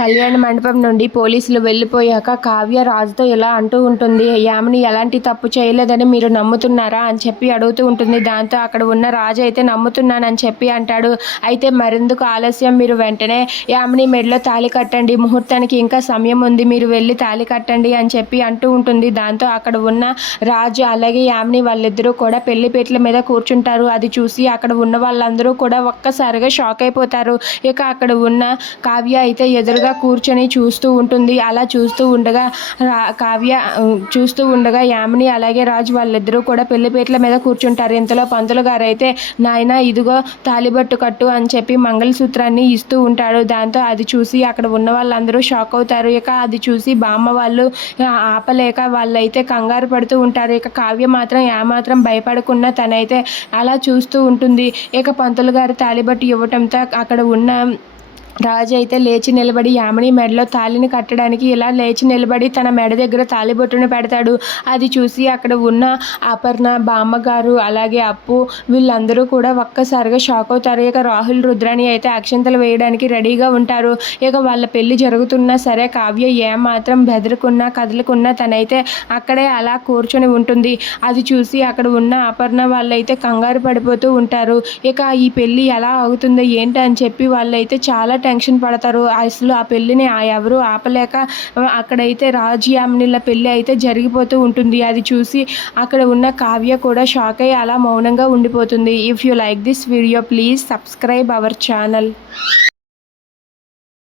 కళ్యాణ మండపం నుండి పోలీసులు వెళ్ళిపోయాక కావ్య రాజుతో ఇలా అంటూ ఉంటుంది యామిని ఎలాంటి తప్పు చేయలేదని మీరు నమ్ముతున్నారా? అని చెప్పి అడుగుతూ ఉంటుంది. దాంతో అక్కడ ఉన్న రాజు అయితే నమ్ముతున్నానని చెప్పి అంటాడు. అయితే మరెందుకు ఆలస్యం? మీరు వెంటనే యామిని మెడలో తాళి కట్టండి ముహూర్తానికి ఇంకా సమయం ఉంది మీరు వెళ్ళి తాళి కట్టండి అని చెప్పి అంటూ ఉంటుంది. దాంతో అక్కడ ఉన్న రాజు అలాగే యామిని వాళ్ళిద్దరూ కూడా పెళ్ళిపేటల మీద కూర్చుంటారు. అది చూసి అక్కడ ఉన్న వాళ్ళందరూ కూడా ఒక్కసారిగా షాక్ అయిపోతారు. ఇక అక్కడ ఉన్న కావ్య అయితే ఎదురుగా కూర్చొని చూస్తూ ఉంటుంది. అలా చూస్తూ ఉండగా కావ్య చూస్తూ ఉండగా యామిని అలాగే రాజు వాళ్ళిద్దరూ కూడా పెళ్ళిపేటల మీద కూర్చుంటారు. ఇంతలో పంతులు గారు అయితే నాయన ఇదిగో తాలిబట్టు కట్టు అని చెప్పి మంగళసూత్రాన్ని ఇస్తూ ఉంటాడు. దాంతో అది చూసి అక్కడ ఉన్న వాళ్ళందరూ షాక్ అవుతారు. ఇక అది చూసి బామ్మ వాళ్ళు ఆపలేక వాళ్ళైతే కంగారు పడుతూ ఉంటారు. ఇక కావ్య మాత్రం ఏమాత్రం భయపడకుండా తనైతే అలా చూస్తూ ఉంటుంది. ఇక పంతులు గారు తాలిబట్టు ఇవ్వటంతో అక్కడ ఉన్న రాజు అయితే లేచి నిలబడి యామిని మెడలో తాళిని కట్టడానికి ఇలా లేచి నిలబడి తన మెడ దగ్గర తాలిబొట్టును పెడతాడు. అది చూసి అక్కడ ఉన్న అపర్ణ బామ్మగారు అలాగే అప్పు వీళ్ళందరూ కూడా ఒక్కసారిగా షాక్ అవుతారు. ఇక రాహుల్ రుద్రాని అయితే అక్షంతలు వేయడానికి రెడీగా ఉంటారు. ఇక వాళ్ళ పెళ్ళి జరుగుతున్నా సరే కావ్య ఏమాత్రం బెదరకున్నా కదలకున్నా తనైతే అక్కడే అలా కూర్చొని ఉంటుంది. అది చూసి అక్కడ ఉన్న అపర్ణ వాళ్ళైతే కంగారు పడిపోతూ ఉంటారు. ఇక ఈ పెళ్ళి ఎలా అవుతుందో ఏంటి అని చెప్పి వాళ్ళైతే చాలా టెన్షన్ పడతారు. అసలు ఆ పెళ్ళిని ఆ ఎవరు ఆపలేక అక్కడైతే రాజు యామినిల పెళ్ళి అయితే జరిగిపోతూ ఉంటుంది. అది చూసి అక్కడ ఉన్న కావ్య కూడా షాక్ అయ్యి అలా మౌనంగా ఉండిపోతుంది. If you like this video please subscribe our channel